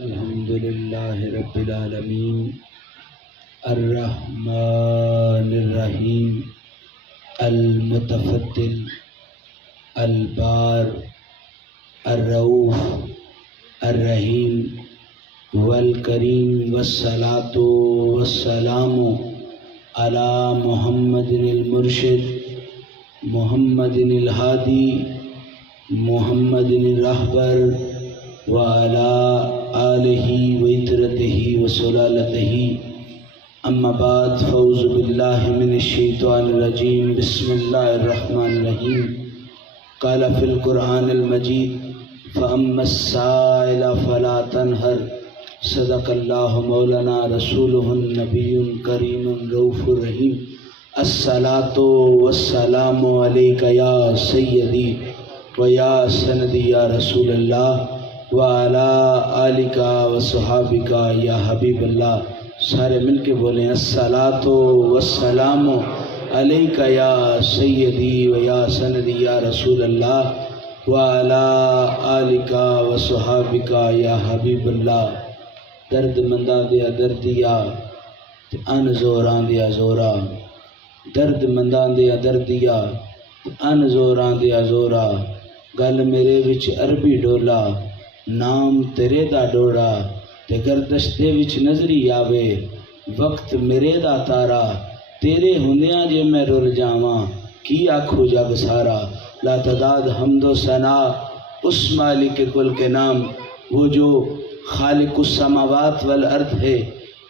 الحمد للہ رب العالمین الرحمن الرحیم المتفضل البار الرؤوف الرحیم والکریم والصلاۃ والسلام علی محمد المرشد محمد الہادی محمد الرہبر وعلی آلہ وعترتہ وسلالتہ اما بعد فاعوذ باللہ من الشیطان الرجیم بسم اللہ الرحمن الرحیم قال فی القرآن المجید فأما السائل فلا تنہر صدق اللہ مولانا رسولہ النبی کریم رؤوف الرحیم الصلاۃ والسلام علیک یا سیدی و یا سندی یا رسول اللہ وعلی آلک وصحابک یا حبیب اللہ۔ سارے مل کے بولیں الصلاۃ والسلام علیک یا سیدی و یا سندی یا رسول اللہ وعلی آلک وصحابک یا حبیب اللہ۔ درد منداں دیا دردیا ان زوراں دیا زورا، درد منداں دیا دردیا ان زوراں دیا زورا، گل میرے وچ عربی ڈولا نام تیرے دا ڈوڑا، تے گردش دے وچ نظری آوے وقت میرے دا تارا، تیرے ہوندیاں جے میں رل جاواں کی آکھو جگ سارا۔ لا تعداد حمد و ثنا اس مالک کل کے نام، وہ جو خالق السماوات والارض ہے،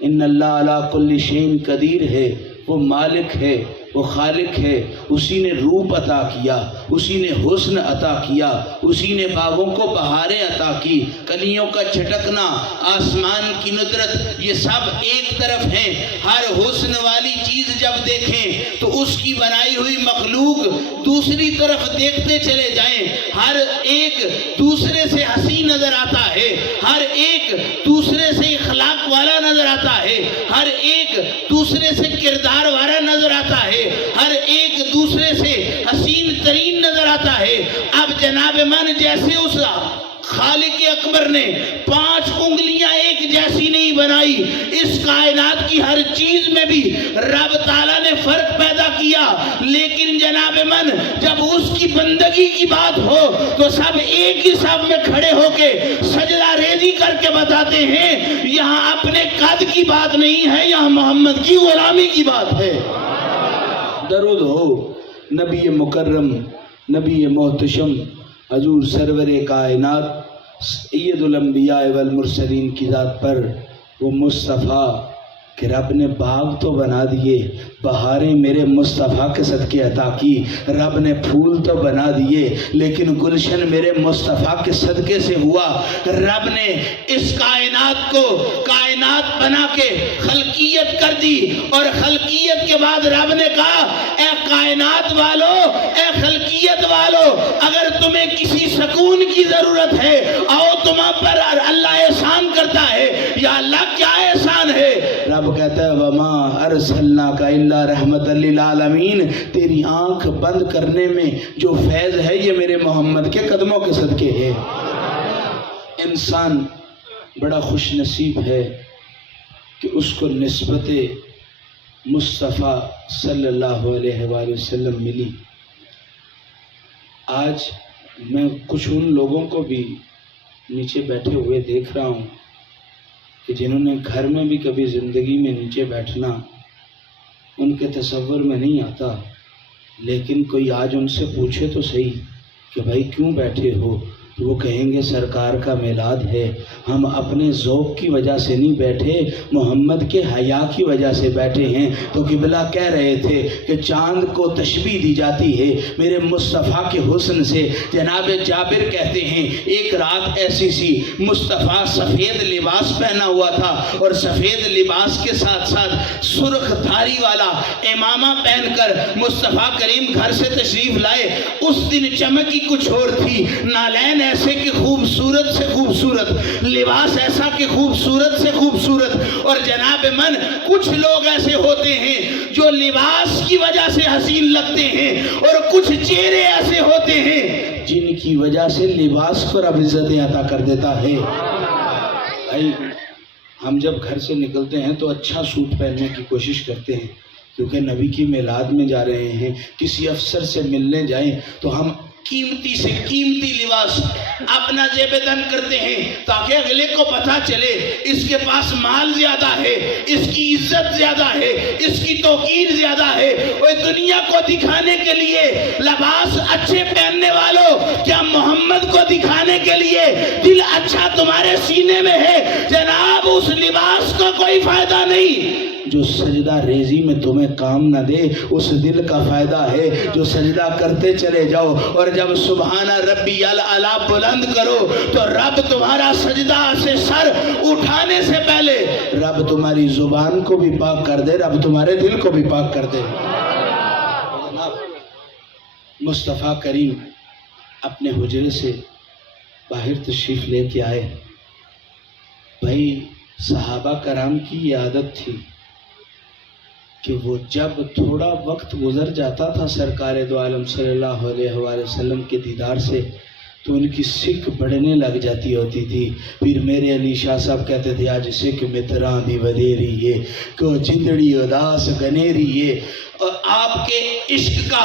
ان اللہ علی کل شیء قدیر ہے، وہ مالک ہے، وہ خالق ہے، اسی نے روپ عطا کیا، اسی نے حسن عطا کیا، اسی نے باغوں کو بہاریں عطا کی، کلیوں کا چھٹکنا، آسمان کی ندرت، یہ سب ایک طرف ہیں۔ ہر حسن والی چیز جب دیکھیں تو اس کی بنائی ہوئی مخلوق دوسری طرف دیکھتے چلے جائیں، ہر ایک دوسرے سے حسین نظر آتا ہے، ہر ایک دوسرے سے اخلاق والا نظر آتا ہے، ہر ایک دوسرے سے کردار والا نظر آتا ہے، ہر ایک دوسرے سے حسین ترین نظر آتا ہے۔ اب جناب من جیسے اس خالق اکبر نے 5 انگلیاں ایک جیسی نہیں بنائی، اس کائنات کی ہر چیز میں بھی رب تعالیٰ نے فرق پیدا کیا، لیکن جناب من جب اس کی بندگی کی بات ہو تو سب ایک ہی صف میں کھڑے ہو کے سجدہ ریزی کر کے بتاتے ہیں یہاں اپنے قد کی بات نہیں ہے، یہاں محمد کی غلامی کی بات ہے۔ درود ہو نبی مکرم، نبی محتشم، حضور سرور کائنات سید الانبیاء والمرسلین کی ذات پر، وہ مصطفیٰ کہ رب نے باغ تو بنا دیے، بہاریں میرے مصطفیٰ کے صدقے عطا کی، رب نے پھول تو بنا دیے لیکن گلشن میرے مصطفیٰ کے صدقے سے ہوا۔ رب نے اس کائنات کو کائنات بنا کے خلقیت کر دی، اور خلقیت کے بعد رب نے کہا اے کائنات والو، اے خلقیت والو، اگر تمہیں کسی سکون کی ضرورت ہے آؤ تم پر اللہ احسان کرتا ہے۔ یا اللہ کیا احسان ہے؟ رب کہتا ہے وما ارسلناک الا رحمت للعالمین، تیری آنکھ بند کرنے میں جو فیض ہے یہ میرے محمد کے قدموں کے صدقے ہے۔ انسان بڑا خوش نصیب ہے کہ اس کو نسبت مصطفیٰ صلی اللہ علیہ وآلہ وسلم ملی۔ آج میں کچھ ان لوگوں کو بھی نیچے بیٹھے ہوئے دیکھ رہا ہوں کہ جنہوں نے گھر میں بھی کبھی زندگی میں نیچے بیٹھنا ان کے تصور میں نہیں آتا، لیکن کوئی آج ان سے پوچھے تو صحیح کہ بھائی کیوں بیٹھے ہو، تو وہ کہیں گے سرکار کا میلاد ہے، ہم اپنے ذوق کی وجہ سے نہیں بیٹھے، محمد کے حیا کی وجہ سے بیٹھے ہیں۔ تو قبلہ کہہ رہے تھے کہ چاند کو تشبیہ دی جاتی ہے میرے مصطفیٰ کے حسن سے۔ جناب جابر کہتے ہیں ایک رات ایسی سی مصطفیٰ سفید لباس پہنا ہوا تھا، اور سفید لباس کے ساتھ ساتھ سرخ دھاری والا امامہ پہن کر مصطفیٰ کریم گھر سے تشریف لائے۔ اس دن چمک ہی کچھ اور تھی، نالین ایسے کہ خوبصورت سے خوبصورت، لباس ایسا کہ خوبصورت سے خوبصورت۔ اور جناب من کچھ لوگ ایسے ہوتے ہیں جو لباس کی وجہ سے حسین لگتے ہیں، اور کچھ چہرے ایسے ہوتے ہیں جن کی وجہ سے لباس کو رب عزت عطا کر دیتا ہے۔ بھائی ہم جب گھر سے نکلتے ہیں تو اچھا سوٹ پہننے کی کوشش کرتے ہیں، کیونکہ نبی کی میلاد میں جا رہے ہیں، کسی افسر سے ملنے جائیں تو ہم قیمتی سے قیمتی لباس اپنا زیب تن کرتے ہیں تاکہ اگلے کو پتہ چلے اس کے پاس مال زیادہ ہے، اس کی عزت زیادہ ہے، اس کی توقیر زیادہ ہے۔ وہ دنیا کو دکھانے کے لیے لباس اچھے پہننے والوں، کیا محمد کو دکھانے کے لیے دل اچھا تمہارے سینے میں ہے؟ جناب اس لباس کو کوئی فائدہ نہیں۔ جو سجدہ ریزی میں تمہیں کام نہ دے اس دل کا فائدہ ہے جو سجدہ کرتے چلے جاؤ، اور جب سبحان ربی الاعلیٰ بلند کرو تو رب تمہارا سجدہ سے سر اٹھانے سے پہلے رب تمہاری زبان کو بھی پاک کر دے، رب تمہارے دل کو بھی پاک کر دے۔ مصطفیٰ کریم اپنے حجرے سے باہر تشریف لے کے آئے۔ بھائی صحابہ کرام کی یہ عادت تھی کہ وہ جب تھوڑا وقت گزر جاتا تھا سرکار دو عالم صلی اللہ علیہ وآلہ وسلم کے دیدار سے تو ان کی سکھ بڑھنے لگ جاتی ہوتی تھی۔ پھر میرے علی شاہ صاحب کہتے تھے آج سکھ متراں دی ودیری یہ کو جندڑی اداس گنیری یہ، اور آپ کے عشق کا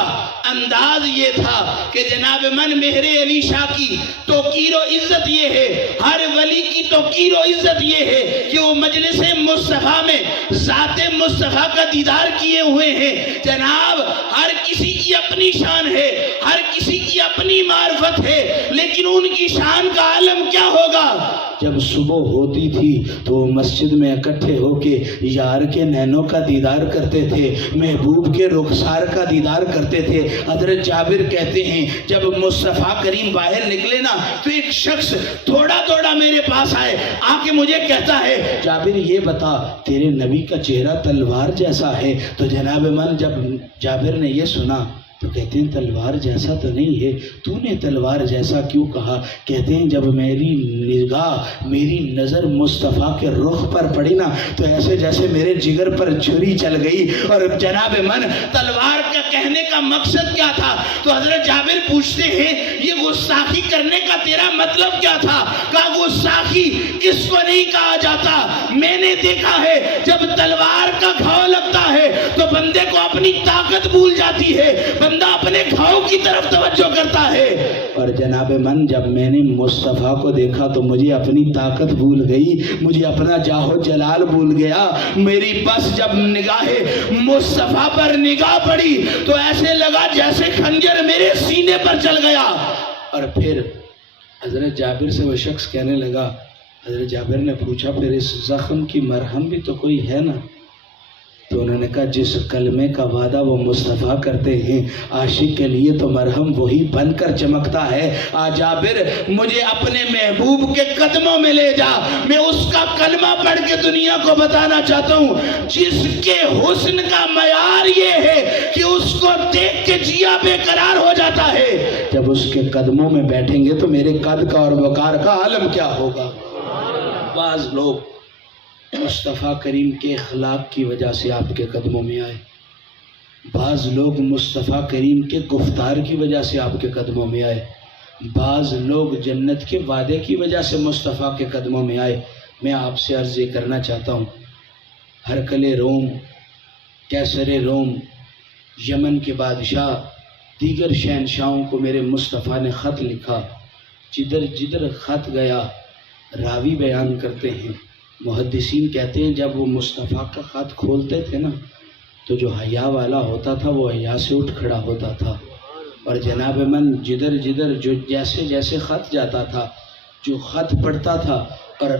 انداز یہ تھا کہ جناب من مہر علی شاہ کی توقیر و عزت یہ ہے، ہر ولی کی توقیر و عزت یہ ہے کہ وہ مجلس مصطفیٰ میں ذات مصطفیٰ کا دیدار کیے ہوئے ہیں۔ جناب ہر کسی کی اپنی شان ہے، ہر کسی کی اپنی معرفت ہے، لیکن ان کی شان کا عالم کیا ہوگا؟ جب صبح ہوتی تھی تو وہ مسجد میں اکٹھے ہو کے یار کے نینوں کا دیدار کرتے تھے، محبوب کے رخسار کا دیدار کرتے تھے۔ حضرت جابر کہتے ہیں جب مصطفیٰ کریم باہر نکلے نا تو ایک شخص تھوڑا تھوڑا میرے پاس آئے، آ کے مجھے کہتا ہے جابر یہ بتا تیرے نبی کا چہرہ تلوار جیسا ہے۔ تو جناب من جب جابر نے یہ سنا تو کہتے ہیں تلوار جیسا تو نہیں ہے، تو نے تلوار جیسا کیوں کہا؟ کہتے ہیں جب میری نگاہ میری نظر مصطفیٰ کے رخ پر پڑی نا تو ایسے جیسے میرے جگر پر چھری چل گئی۔ اور جناب من تلوار کا کہنے کا مقصد کیا تھا؟ تو حضرت جابر پوچھتے ہیں یہ گستاخی کرنے کا تیرا مطلب کیا تھا؟ کہا گستاخی اس کو نہیں کہا جاتا، میں نے دیکھا ہے جب تلوار کا گھاؤ لگتا ہے تو بندے کو اپنی طاقت بھول جاتی ہے، بندہ اپنے گھاؤ کی طرف توجہ کرتا ہے۔ اور جناب من جب میں نے مصطفیٰ کو دیکھا تو مجھے اپنی طاقت بھول گئی، مجھے اپنا جاہ و جلال بھول گیا۔ میری بس جب نگاہ مصطفیٰ پر نگاہ پڑی تو ایسے لگا جیسے خنجر میرے سینے پر چل گیا۔ اور پھر حضرت جابر سے وہ شخص کہنے لگا، حضرت جابر نے پوچھا پھر اس زخم کی مرہم بھی تو کوئی ہے نا؟ تو انہوں نے کہا جس کلمے کا وعدہ وہ مصطفیٰ کرتے ہیں عاشق کے لیے تو مرہم وہی بن کر چمکتا ہے۔ جابر مجھے اپنے محبوب کے قدموں میں لے جا، میں اس کا کلمہ پڑھ کے دنیا کو بتانا چاہتا ہوں جس کے حسن کا معیار یہ ہے کہ اس کو دیکھ کے جیا بے قرار ہو جاتا ہے۔ جب اس کے قدموں میں بیٹھیں گے تو میرے قد کا اور وقار کا عالم کیا ہوگا۔ بعض لوگ مصطفیٰ کریم کے اخلاق کی وجہ سے آپ کے قدموں میں آئے، بعض لوگ مصطفیٰ کریم کے گفتار کی وجہ سے آپ کے قدموں میں آئے، بعض لوگ جنت کے وعدے کی وجہ سے مصطفیٰ کے قدموں میں آئے۔ میں آپ سے عرض یہ کرنا چاہتا ہوں، ہرقل روم، کیسر روم، یمن کے بادشاہ، دیگر شہنشاہوں کو میرے مصطفیٰ نے خط لکھا، جدھر جدھر خط گیا راوی بیان کرتے ہیں، محدثین کہتے ہیں جب وہ مصطفیٰ کا خط کھولتے تھے نا تو جو حیا والا ہوتا تھا وہ حیا سے اٹھ کھڑا ہوتا تھا، اور جناب من جدھر جدھر جو جیسے جیسے خط جاتا تھا جو خط پڑھتا تھا اور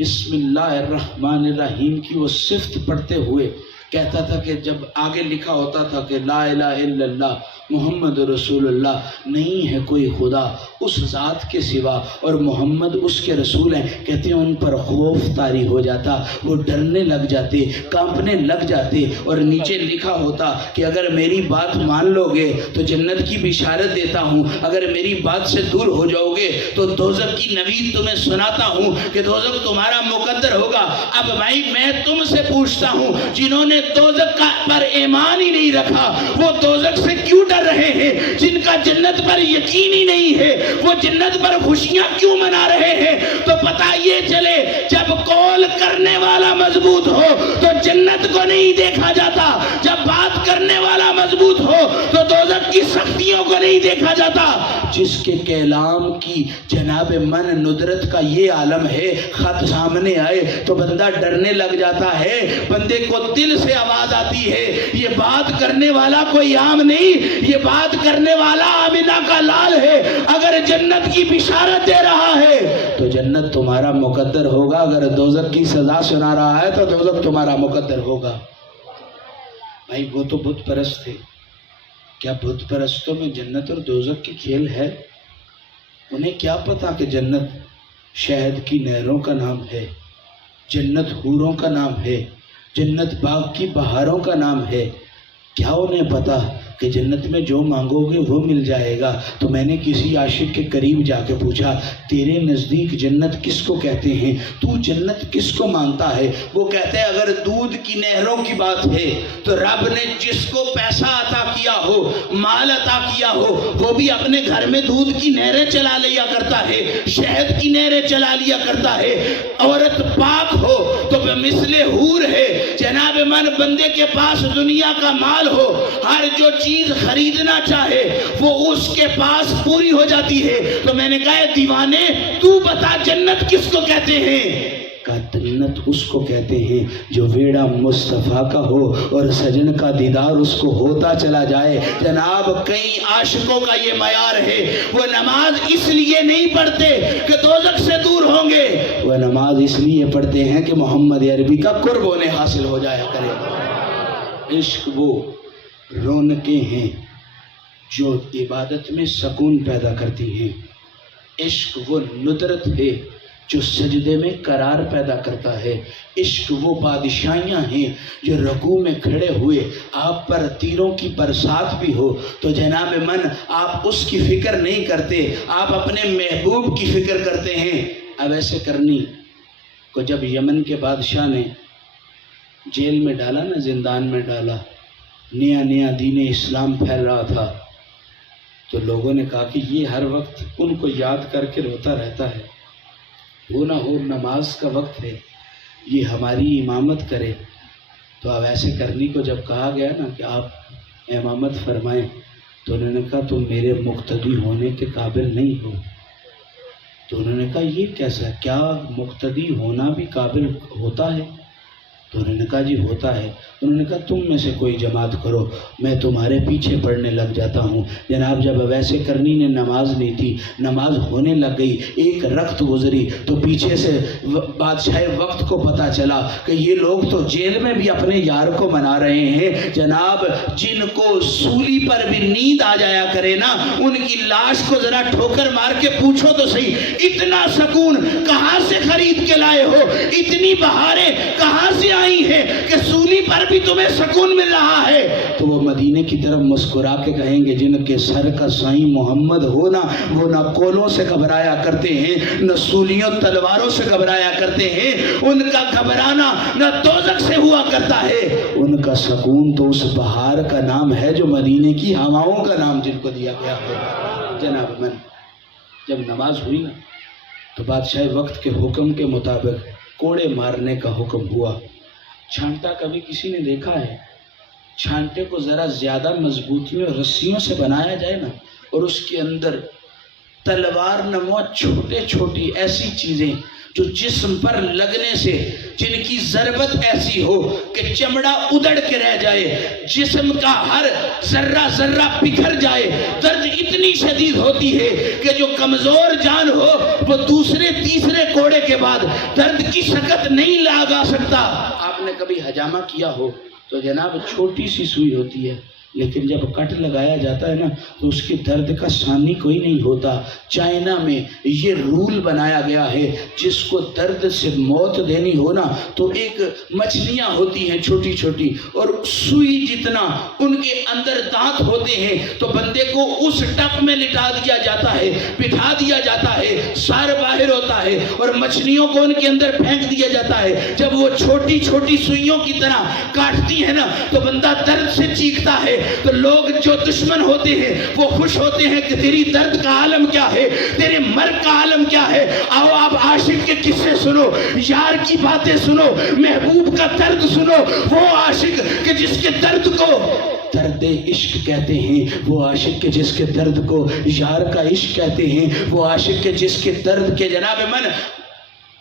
بسم اللہ الرحمن الرحیم کی وہ صفت پڑھتے ہوئے کہتا تھا کہ جب آگے لکھا ہوتا تھا کہ لا الہ الا اللہ محمد رسول اللہ، نہیں ہے کوئی خدا اس ذات کے سوا اور محمد اس کے رسول ہیں، کہتے ہیں ان پر خوف طاری ہو جاتا، وہ ڈرنے لگ جاتے، کانپنے لگ جاتے، اور نیچے لکھا ہوتا کہ اگر میری بات مان لو گے تو جنت کی بشارت دیتا ہوں، اگر میری بات سے دور ہو جاؤ گے تو دوزخ کی نوید تمہیں سناتا ہوں کہ دوزخ تمہارا مقدر ہوگا۔ اب بھائی میں تم سے پوچھتا ہوں جنہوں نے دوزخ پر ایمان ہی نہیں رکھا وہ دوزخ سے کیوں ڈر رہے ہیں؟ جن کا جنت پر یقین ہی نہیں ہے وہ جنت پر خوشیاں کیوں منا رہے ہیں؟ تو پتہ یہ چلے جب قول کرنے والا مضبوط ہو تو جنت کو نہیں دیکھا جاتا، جب بات کرنے والا مضبوط ہو تو دوزخ کی سختیوں کو نہیں دیکھا جاتا۔ جس کے کلام کی جناب من ندرت کا یہ عالم ہے، خط سامنے آئے تو بندہ ڈرنے لگ جاتا ہے، بندے کو دل سے آواز آتی ہے یہ بات کرنے والا کوئی عام نہیں، یہ بات کرنے والا آمنہ کا لال ہے، اگر جنت کی بشارت دے رہا ہے تو جنت تمہارا مقدر ہوگا، اگر دوزخ کی سزا سنا رہا ہے تو دوزخ تمہارا مقدر ہوگا۔ بھائی وہ تو بت پرست تھے، کیا بت پرستوں میں جنت اور دوزخ کی کھیل ہے؟ انہیں کیا پتا کہ جنت شہد کی نہروں کا نام ہے، جنت حوروں کا نام ہے، جنت باغ کی بہاروں کا نام ہے؟ کیا انہیں پتا کہ جنت میں جو مانگو گے وہ مل جائے گا؟ تو میں نے کسی عاشق کے قریب جا کے پوچھا تیرے نزدیک جنت کس کو کہتے ہیں، تو جنت کس کو مانگتا ہے؟ وہ کہتے ہیں اگر دودھ کی نہروں کی بات ہے تو رب نے جس کو پیسہ عطا کیا ہو، مال عطا کیا ہو، وہ بھی اپنے گھر میں دودھ کی نہریں چلا لیا کرتا ہے، شہد کی نہریں چلا لیا کرتا ہے۔ عورت پاک ہو تو مثل حور ہے، جناب من بندے کے پاس دنیا کا مال ہو، ہر جو چیز خریدنا چاہے وہ اس کے پاس پوری ہو جاتی ہے۔ تو میں نے کہا دیوانے تو بتا جنت کس کو کہتے ہیں؟ کہا جنت اس کو کہتے ہیں جو ویڑا مصطفیٰ کا ہو اور سجن کا دیدار اس کو ہوتا چلا جائے۔ جناب کئی عاشقوں کا یہ معیار ہے، وہ نماز اس لیے نہیں پڑھتے کہ دوزخ سے دور ہوں گے، وہ نماز اس لیے پڑھتے ہیں کہ محمد عربی کا قرب انہیں حاصل ہو جایا کرے۔ عشق وہ رونقیں ہیں جو عبادت میں سکون پیدا کرتی ہیں، عشق وہ ندرت ہے جو سجدے میں قرار پیدا کرتا ہے، عشق وہ بادشاہیاں ہیں جو رکوع میں کھڑے ہوئے آپ پر تیروں کی برسات بھی ہو تو جناب من آپ اس کی فکر نہیں کرتے، آپ اپنے محبوب کی فکر کرتے ہیں۔ اب ایسے کرنی کو جب یمن کے بادشاہ نے جیل میں ڈالا نا، زندان میں ڈالا، نیا نیا دین اسلام پھیل رہا تھا، تو لوگوں نے کہا کہ یہ ہر وقت ان کو یاد کر کے روتا رہتا ہے، وہ نہ ہو نماز کا وقت ہے یہ ہماری امامت کرے۔ تو اب ایسے کرنی کو جب کہا گیا نا کہ آپ امامت فرمائیں تو انہوں نے کہا تم میرے مقتدی ہونے کے قابل نہیں ہو۔ تو انہوں نے کہا یہ کیسا، کیا مقتدی ہونا بھی قابل ہوتا ہے؟ تو انہوں نے کہا جی ہوتا ہے۔ انہوں نے کہا تم میں سے کوئی جماعت کرو، میں تمہارے پیچھے پڑھنے لگ جاتا ہوں۔ جناب جب ویسے کرنی نے نماز نہیں تھی، نماز ہونے لگ گئی، ایک رخت گزری تو پیچھے سے بادشاہ وقت کو پتہ چلا کہ یہ لوگ تو جیل میں بھی اپنے یار کو منا رہے ہیں۔ جناب جن کو سولی پر بھی نیند آ جایا کرے نا، ان کی لاش کو ذرا ٹھوکر مار کے پوچھو تو صحیح اتنا سکون کہاں سے خرید کے لائے ہو، اتنی بہاریں کہاں سے آئی ہیں کہ سولی پر بھی تمہیں سکون مل رہا ہے؟ تو وہ مدینے کی طرف مسکرا کے کہیں گے جن کے سر کا سائیں محمد ہونا، وہ نہ کولوں سے گھبرایا کرتے ہیں نہ سولیوں تلواروں سے گھبرایا کرتے ہیں، ان کا گھبرانا نہ دوزخ سے ہوا کرتا ہے، ان کا سکون تو اس بہار کا نام ہے جو مدینے کی ہواؤں کا نام جن کو دیا گیا ہے۔ جناب من جب نماز ہوئی نا تو بادشاہ وقت کے حکم کے مطابق کوڑے مارنے کا حکم ہوا۔ چھانٹا کبھی کسی نے دیکھا ہے؟ چھانٹے کو ذرا زیادہ مضبوطیوں اور رسیوں سے بنایا جائے نا اور اس کے اندر تلوار نما چھوٹے چھوٹی ایسی چیزیں جو جسم پر لگنے سے جن کی ضربت ایسی ہو کہ چمڑا ادڑ کے رہ جائے، جسم کا ہر ذرہ ذرہ بکھر جائے، درد اتنی شدید ہوتی ہے کہ جو کمزور جان ہو وہ دوسرے تیسرے کوڑے کے بعد درد کی شکت نہیں لگا سکتا۔ آپ نے کبھی حجامہ کیا ہو تو جناب چھوٹی سی سوئی ہوتی ہے، لیکن جب کٹ لگایا جاتا ہے نا تو اس کی درد کا ثانی کوئی نہیں ہوتا۔ چائنا میں یہ رول بنایا گیا ہے جس کو درد سے موت دینی ہو نا تو ایک مچھلیاں ہوتی ہیں چھوٹی چھوٹی اور سوئی جتنا ان کے اندر دانت ہوتے ہیں تو بندے کو اس ٹپ میں لٹا دیا جاتا ہے، بٹھا دیا جاتا ہے، سار باہر ہوتا ہے اور مچھلیوں کو ان کے اندر پھینک دیا جاتا ہے۔ جب وہ چھوٹی چھوٹی سوئیوں کی طرح کاٹتی ہے نا تو بندہ درد سے چیختا ہے، تو لوگ جو دشمن ہوتے ہیں وہ خوش ہوتے ہیں کہ تیری درد کا عالم کیا ہے، تیرے مرگ کا عالم کیا ہے۔ آؤ آپ عاشق کے قصے سنو، یار کی باتیں سنو، محبوب کا درد سنو۔ وہ عاشق کہ جس کے درد کو درد عشق کہتے ہیں، وہ عاشق کے جس کے درد کو یار کا عشق کہتے ہیں، وہ عاشق کے جس کے درد کے جناب من۔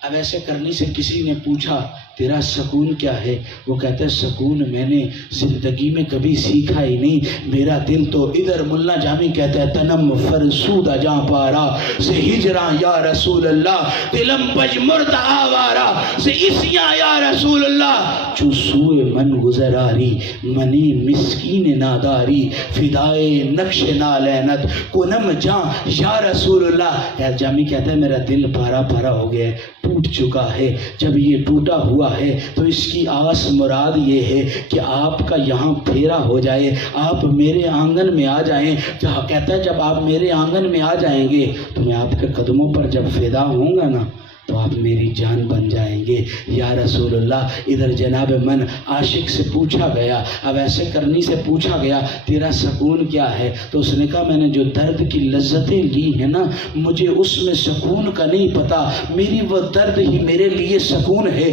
اب ایسے کرنے سے کسی نے پوچھا تیرا سکون کیا ہے؟ وہ کہتا ہے سکون میں نے زندگی میں کبھی سیکھا ہی نہیں، میرا دل تو ادھر ملا جامی کہتا ہے تنم فرسود جاں پارا سے ہجراں یا رسول اللہ، دلم پجمرد آوارا سے اسیاں یا رسول اللہ، چو سوئے من گزراری منی مسکین ناداری فدائے نقش نالینت کنم جاں یا رسول اللہ۔ یا جامی کہتا ہے میرا دل پارا پارا ہو گیا ہے، ٹوٹ چکا ہے۔ جب یہ ٹوٹا ہوا ہے تو اس کی آس مراد یہ ہے کہ آپ کا یہاں پھیرا ہو جائے، آپ میرے آنگن میں آ جائیں۔ جہاں کہتا ہے جب آپ میرے آنگن میں آ جائیں گے تو میں آپ کے قدموں پر جب فدا ہوں گا نا تو آپ میری جان بن جائیں گے یا رسول اللہ۔ ادھر جناب من عاشق سے پوچھا گیا، اب ایسے کرنی سے پوچھا گیا تیرا سکون کیا ہے؟ تو اس نے کہا میں نے جو درد کی لذتیں لی ہیں نا مجھے اس میں سکون کا نہیں پتا، میری وہ درد ہی میرے لیے سکون ہے۔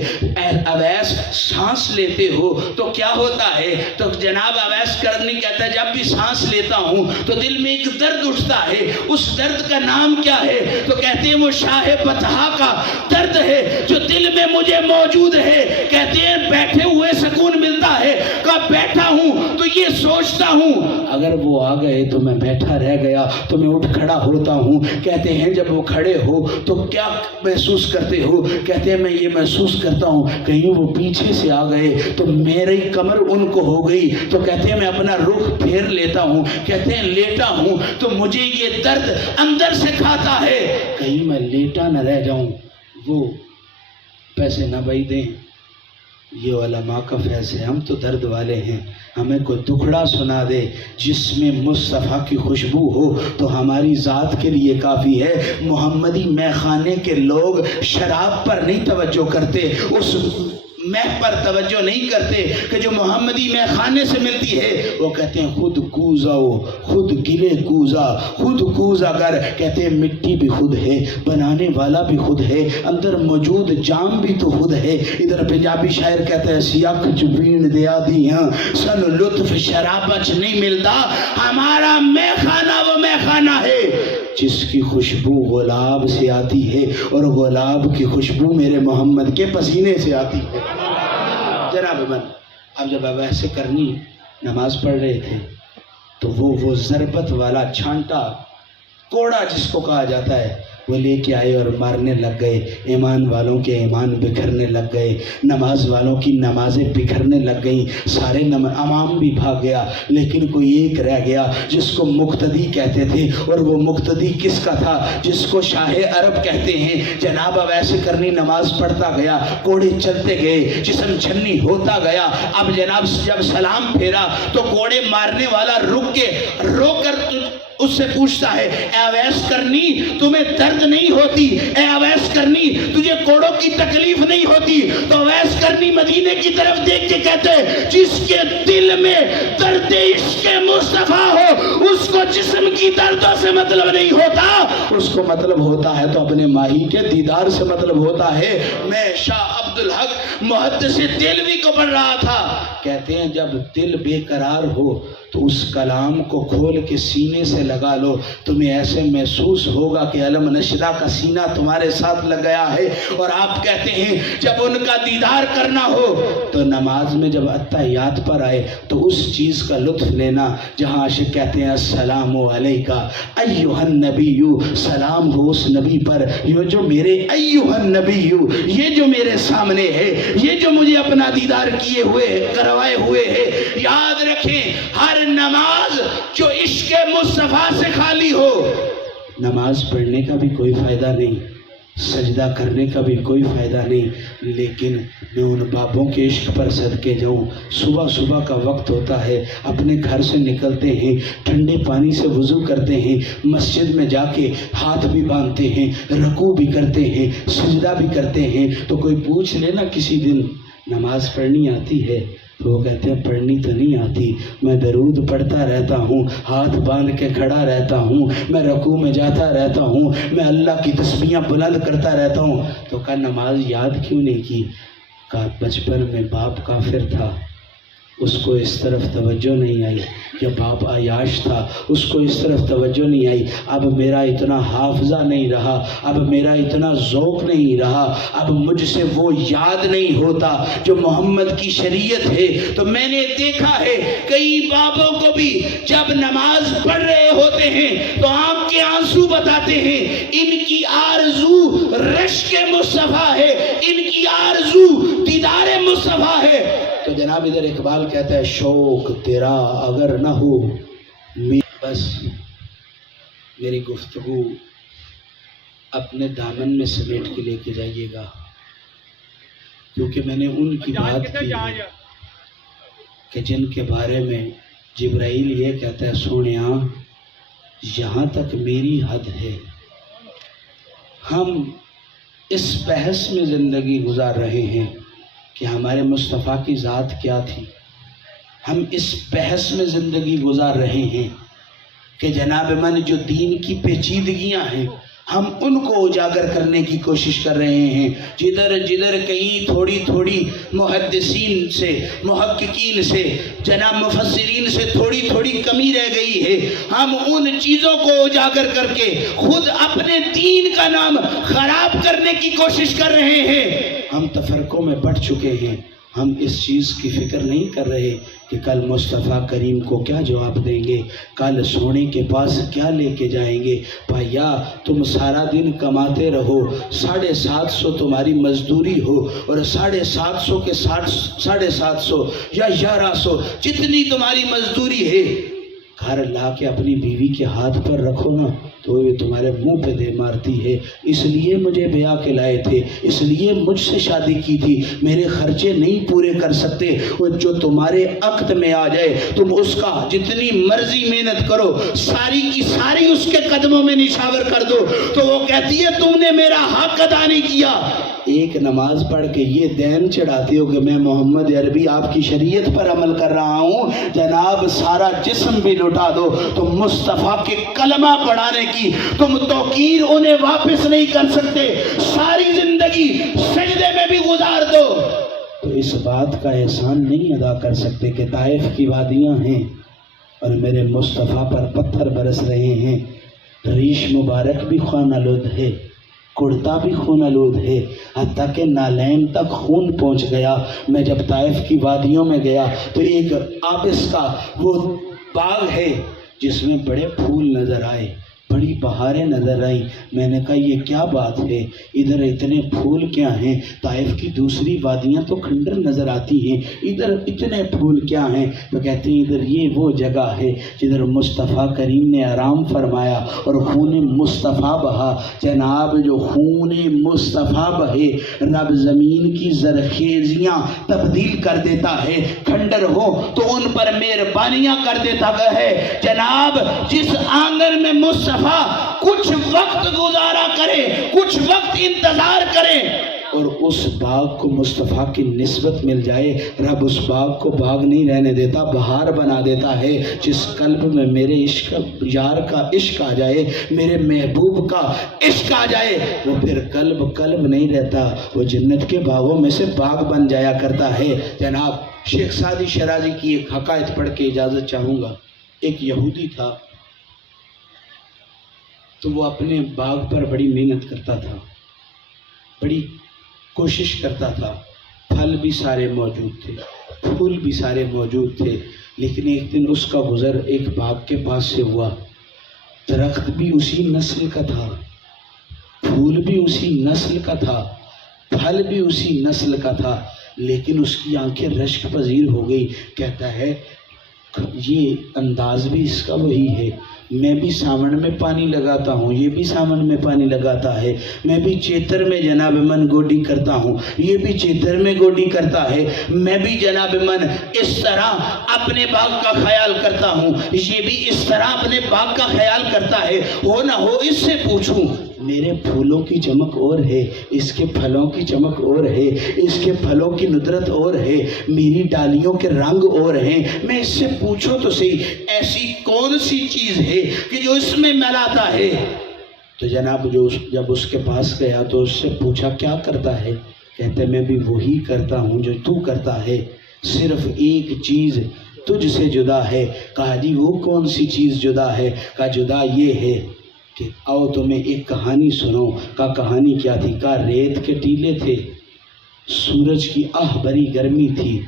اویس سانس لیتے ہو تو کیا ہوتا ہے؟ تو جناب اویس کرنی کہتا ہے جب بھی سانس لیتا ہوں تو دل میں ایک درد اٹھتا ہے، اس درد کا نام کیا ہے؟ تو کہتے ہیں وہ شاہ بطحا کا درد ہے جو دل میں مجھے موجود ہے۔ کہتے ہیں بیٹھے ہوئے سکون ملتا ہے، کب بیٹھا ہوں تو یہ سوچتا ہوں اگر وہ آ گئے تو میں بیٹھا رہ گیا تو میں اٹھ کھڑا ہوتا ہوں۔ کہتے ہیں جب وہ کھڑے ہو تو کیا محسوس کرتے ہو؟ کہتے ہیں میں یہ محسوس کرتا ہوں کہیں وہ پیچھے سے آ گئے تو میری کمر ان کو ہو گئی، تو کہتے ہیں میں اپنا رخ پھیر لیتا ہوں، کہتے ہیں لیٹا ہوں تو مجھے یہ درد اندر سے کھاتا ہے کہیں میں لیٹا نہ رہ جاؤں، وہ پیسے نہ بھائی دیں۔ یہ علماء کا فیض ہے، ہم تو درد والے ہیں، ہمیں کوئی دکھڑا سنا دے جس میں مصطفیٰ کی خوشبو ہو تو ہماری ذات کے لیے کافی ہے۔ محمدی میخانے کے لوگ شراب پر نہیں توجہ کرتے، اس مہ پر توجہ نہیں کرتے کہ جو محمدی میخانے سے ملتی ہے، وہ کہتے ہیں خود کوزا خود گلے کوزا خود کوزا گر، کہتے ہیں مٹی بھی خود ہے، بنانے والا بھی خود ہے، اندر موجود جام بھی تو خود ہے۔ ادھر پنجابی شاعر کہتا ہے سیاک چوین دیا دی ہاں سن لطف شرابچ نہیں ملتا، ہمارا میخانہ وہ میخانہ ہے جس کی خوشبو گلاب سے آتی ہے اور گلاب کی خوشبو میرے محمد کے پسینے سے آتی ہے۔ جناب من اب جب اب ایسے کرنی نماز پڑھ رہے تھے تو وہ ضربت والا چھانٹا کوڑا جس کو کہا جاتا ہے وہ لے کے آئے اور مارنے لگ گئے۔ ایمان والوں کے ایمان بکھرنے لگ گئے، نماز والوں کی نمازیں بکھرنے لگ گئیں، سارے امام بھی بھاگ گیا لیکن کوئی ایک رہ گیا جس کو مقتدی کہتے تھے، اور وہ مقتدی کس کا تھا؟ جس کو شاہ عرب کہتے ہیں۔ جناب اب ایسے کرنی نماز پڑھتا گیا، کوڑے چلتے گئے، جسم چھنی ہوتا گیا۔ اب جناب جب سلام پھیرا تو کوڑے مارنے والا رک کے رو کر اس سے پوچھتا ہے اے اویس کرنی تمہیں درد نہیں ہوتی؟ اے اویس کرنی تجھے کوڑوں کی تکلیف نہیں ہوتی؟ تو اویس کرنی مدینے کی طرف دیکھ کے کہتے جس کے دل میں درد عشق مصطفیٰ ہو اس کو جسم کی دردوں سے مطلب نہیں ہوتا، اس کو مطلب ہوتا ہے تو اپنے ماہی کے دیدار سے مطلب ہوتا ہے۔ میں شاہ عبدالحق محدث دلوی کو پڑھ رہا تھا، کہتے ہیں جب دل بے قرار ہو تو اس کلام کو کھول کے سینے سے لگا لو، تمہیں ایسے محسوس ہوگا کہ علم نشدہ کا سینہ تمہارے ساتھ لگ گیا ہے۔ اور آپ کہتے ہیں جب ان کا دیدار کرنا ہو تو نماز میں جب اتحیات پر آئے تو اس چیز کا لطف لینا جہاں عاشق کہتے ہیں السلام علیکہ ایھا النبی، سلام ہو اس نبی پر یہ جو میرے ایھا النبی، یہ جو میرے سامنے ہے، یہ جو مجھے اپنا دیدار کیے ہوئے کروائے ہوئے ہے۔ یاد رکھیں ہر نماز جو عشق مصطفیٰ سے خالی ہو، نماز پڑھنے کا بھی کوئی فائدہ نہیں، سجدہ کرنے کا بھی کوئی فائدہ نہیں، لیکن میں ان بابوں کے عشق پر صدقے جاؤں۔ صبح صبح کا وقت ہوتا ہے، اپنے گھر سے نکلتے ہیں، ٹھنڈے پانی سے وضو کرتے ہیں، مسجد میں جا کے ہاتھ بھی باندھتے ہیں، رکوع بھی کرتے ہیں، سجدہ بھی کرتے ہیں، تو کوئی پوچھ لے نا کسی دن نماز پڑھنی آتی ہے؟ تو وہ کہتے ہیں پڑھنی تو نہیں آتی، میں درود پڑھتا رہتا ہوں، ہاتھ باندھ کے کھڑا رہتا ہوں، میں رکوع میں جاتا رہتا ہوں، میں اللہ کی تسبیحاں بلند کرتا رہتا ہوں۔ تو کہا نماز یاد کیوں نہیں کی؟ کہا بچپن میں باپ کافر تھا، اس کو اس طرف توجہ نہیں آئی، یا باپ عیاش تھا، اس کو اس طرف توجہ نہیں آئی، اب میرا اتنا حافظہ نہیں رہا، اب میرا اتنا ذوق نہیں رہا، اب مجھ سے وہ یاد نہیں ہوتا جو محمد کی شریعت ہے۔ تو میں نے دیکھا ہے کئی باپوں کو بھی جب نماز پڑھ رہے ہوتے ہیں تو آنکھ کے آنسو بتاتے ہیں ان کی آرزو رشک مصطفیٰ ہے، ان کی آرزو دیدار مصطفیٰ ہے۔ تو جناب ادھر اقبال کہتا ہے شوق تیرا اگر نہ ہو، بس میری گفتگو اپنے دامن میں سمیٹ کے لے کے جائیے گا، کیونکہ میں نے ان کی بات کی کہ جن کے بارے میں جبرائیل یہ کہتا ہے سونیاں یہاں تک میری حد ہے۔ ہم اس بحث میں زندگی گزار رہے ہیں کہ ہمارے مصطفیٰ کی ذات کیا تھی، ہم اس بحث میں زندگی گزار رہے ہیں کہ جناب من جو دین کی پیچیدگیاں ہیں ہم ان کو اجاگر کرنے کی کوشش کر رہے ہیں۔ جدھر جدھر کہیں تھوڑی تھوڑی محدثین سے، محققین سے، جناب مفسرین سے تھوڑی تھوڑی کمی رہ گئی ہے، ہم ان چیزوں کو اجاگر کر کے خود اپنے دین کا نام خراب کرنے کی کوشش کر رہے ہیں۔ ہم تفرقوں میں بٹ چکے ہیں، ہم اس چیز کی فکر نہیں کر رہے کہ کل مصطفیٰ کریم کو کیا جواب دیں گے، کل سونے کے پاس کیا لے کے جائیں گے۔ بھائیا تم سارا دن کماتے رہو، 750 تمہاری مزدوری ہو، اور 750 کے 750 یا 1100 جتنی تمہاری مزدوری ہے، گھر لا کے اپنی بیوی کے ہاتھ پر رکھو نا تو وہ تمہارے منہ پہ دے مارتی ہے، اس لیے مجھے بیاہ کے لائے تھے، اس لیے مجھ سے شادی کی تھی، میرے خرچے نہیں پورے کر سکتے، وہ جو تمہارے عقد میں آ جائے تم اس کا جتنی مرضی محنت کرو، ساری کی ساری اس کے قدموں میں نشاور کر دو، تو وہ کہتی ہے تم نے میرا حق ادا نہیں کیا۔ ایک نماز پڑھ کے یہ دین چڑھاتی ہو کہ میں محمد عربی آپ کی شریعت پر عمل کر رہا ہوں، جناب سارا جسم بھی لٹا دو تو مصطفیٰ کے کلمہ پڑھانے کی تم توقیر انہیں واپس نہیں کر سکتے، ساری زندگی سجدے میں بھی گزار دو تو اس بات کا احسان نہیں ادا کر سکتے کہ طائف کی وادیاں ہیں اور میرے مصطفیٰ پر پتھر برس رہے ہیں، ریش مبارک بھی خون آلود ہے، کرتا بھی خون آلود ہے، حتیٰ کہ نالین تک خون پہنچ گیا۔ میں جب طائف کی وادیوں میں گیا تو ایک آبس کا وہ باغ ہے جس میں بڑے پھول نظر آئے، بڑی بہاریں نظر آئیں، میں نے کہا یہ کیا بات ہے، ادھر اتنے پھول کیا ہیں؟ طائف کی دوسری وادیاں تو کھنڈر نظر آتی ہیں، ادھر اتنے پھول کیا ہیں؟ تو کہتے ہیں ادھر یہ وہ جگہ ہے جدھر مصطفیٰ کریم نے آرام فرمایا اور خون مصطفیٰ بہا۔ جناب جو خون مصطفیٰ بہے رب زمین کی زرخیزیاں تبدیل کر دیتا ہے، کھنڈر ہو تو ان پر مہربانیاں کر دیتا ہے۔ جناب جس آنگن میں مصطفیٰ کچھ وقت گزارا کرے، کچھ وقت انتظار کرے اور اس باغ کو مصطفیٰ کی نسبت مل جائے، رب اس باغ کو باغ نہیں رہنے دیتا، بہار بنا دیتا ہے۔ جس قلب میں میرے عشق یار کا عشق آ جائے، میرے محبوب کا عشق آ جائے، وہ پھر قلب نہیں رہتا، وہ جنت کے باغوں میں سے باغ بن جایا کرتا ہے۔ جناب شیخ سعدی شیرازی کی ایک حکایت پڑھ کے اجازت چاہوں گا۔ ایک یہودی تھا تو وہ اپنے باغ پر بڑی محنت کرتا تھا، بڑی کوشش کرتا تھا، پھل بھی سارے موجود تھے، پھول بھی سارے موجود تھے، لیکن ایک دن اس کا گزر ایک باغ کے پاس سے ہوا، درخت بھی اسی نسل کا تھا، پھول بھی اسی نسل کا تھا، پھل بھی اسی نسل کا تھا، لیکن اس کی آنکھیں رشک پذیر ہو گئی۔ کہتا ہے یہ انداز بھی اس کا وہی ہے، میں بھی سامن میں پانی لگاتا ہوں، یہ بھی سامن میں پانی لگاتا ہے، میں بھی چیتر میں جناب من گوڈی کرتا ہوں، یہ بھی چیتر میں گوڈی کرتا ہے، میں بھی جناب من اس طرح اپنے باغ کا خیال کرتا ہوں، یہ بھی اس طرح اپنے باغ کا خیال کرتا ہے، ہو نہ ہو اس سے پوچھوں میرے پھولوں کی چمک اور ہے، اس کے پھلوں کی چمک اور ہے، اس کے پھلوں کی ندرت اور ہے، میری ڈالیوں کے رنگ اور ہیں۔ میں اس سے پوچھو تو صحیح، ایسی کون سی چیز ہے کہ جو اس میں ملاتا ہے؟ تو جناب جب اس کے پاس گیا تو اس سے پوچھا کیا کرتا ہے؟ کہتے میں بھی وہی کرتا ہوں جو تو کرتا ہے، صرف ایک چیز تجھ سے جدا ہے۔ کہا جی وہ کون سی چیز جدا ہے؟ کہا جدا یہ ہے کہ آؤ تمہیں ایک کہانی سنو۔ کہا کہانی کیا تھی؟ کہا ریت کے ٹیلے تھے، سورج کی آہ بھری گرمی تھی،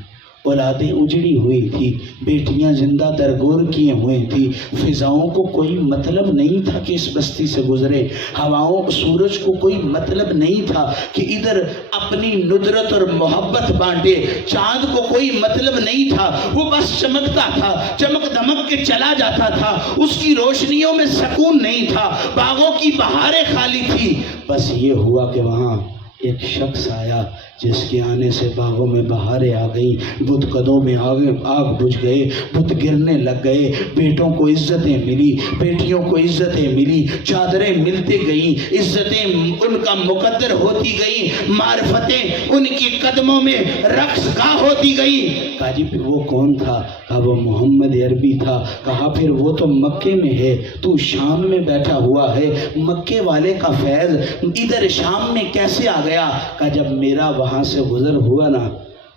اولادیں اجڑی ہوئی تھی، بیٹیاں زندہ درگور کیے ہوئے تھی، فضاؤں کو کوئی مطلب نہیں تھا کہ اس بستی سے گزرے، ہواؤں سورج کو کوئی مطلب نہیں تھا کہ ادھر اپنی ندرت اور محبت بانٹے، چاند کو کوئی مطلب نہیں تھا، وہ بس چمکتا تھا، چمک دمک کے چلا جاتا تھا، اس کی روشنیوں میں سکون نہیں تھا، باغوں کی بہاریں خالی تھی۔ بس یہ ہوا کہ وہاں ایک شخص آیا جس کے آنے سے باغوں میں بہاریں آ گئیں، بت قدوں میں آگ بجھ گئے، بت گرنے لگ گئے، بیٹوں کو عزتیں ملی، بیٹیوں کو عزتیں ملی، چادریں ملتی گئیں، عزتیں ان کا مقدر ہوتی گئیں، معرفتیں ان کی قدموں میں رقص گاہ ہوتی گئیں۔ کہا جی پھر وہ کون تھا؟ کہا وہ محمد عربی تھا۔ کہا پھر وہ تو مکے میں ہے، تو شام میں بیٹھا ہوا ہے، مکے والے کا فیض ادھر شام میں کیسے آ گیا؟ کہا جب میرا وہاں سے گزر ہوا نا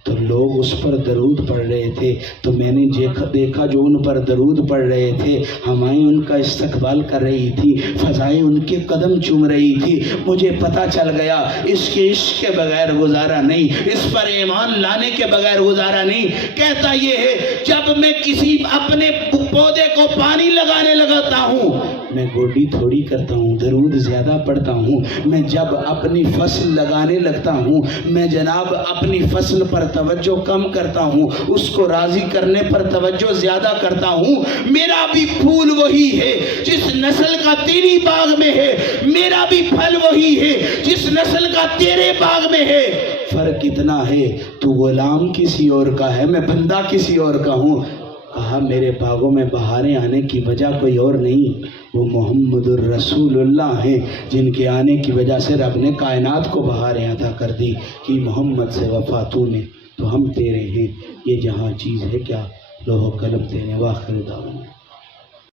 تو لوگ اس پر درود پڑھ رہے تھے، تو میں نے دیکھا جو ان پر درود پڑھ رہے تھے، ہوائیں ان کا استقبال کر رہی تھی، فضائیں ان کے قدم چوم رہی تھی، مجھے پتہ چل گیا اس کے عشق کے بغیر گزارا نہیں، اس پر ایمان لانے کے بغیر گزارا نہیں۔ کہتا یہ ہے جب میں کسی اپنے پودے کو پانی لگانے لگاتا ہوں، میں گوڈی تھوڑی کرتا ہوں، درود زیادہ پڑھتا ہوں، میں جب اپنی فصل لگانے لگتا ہوں، میں جناب اپنی فصل پر توجہ کم کرتا ہوں، اس کو راضی کرنے پر توجہ زیادہ کرتا ہوں۔ میرا بھی پھول وہی ہے جس نسل کا تیری باغ میں ہے، میرا بھی پھل وہی ہے جس نسل کا تیرے باغ میں ہے، فرق اتنا ہے تو غلام کسی اور کا ہے، میں بندہ کسی اور کا ہوں۔ کہا میرے باغوں میں بہاریں آنے کی وجہ کوئی اور نہیں، وہ محمد الرسول اللہ ہیں جن کے آنے کی وجہ سے رب نے کائنات کو بہاریں عطا کر دی کہ محمد سے وفا تو نے تو ہم تیرے ہیں، یہ جہاں چیز ہے کیا لوح قلم تیرے۔ واخر دعوانا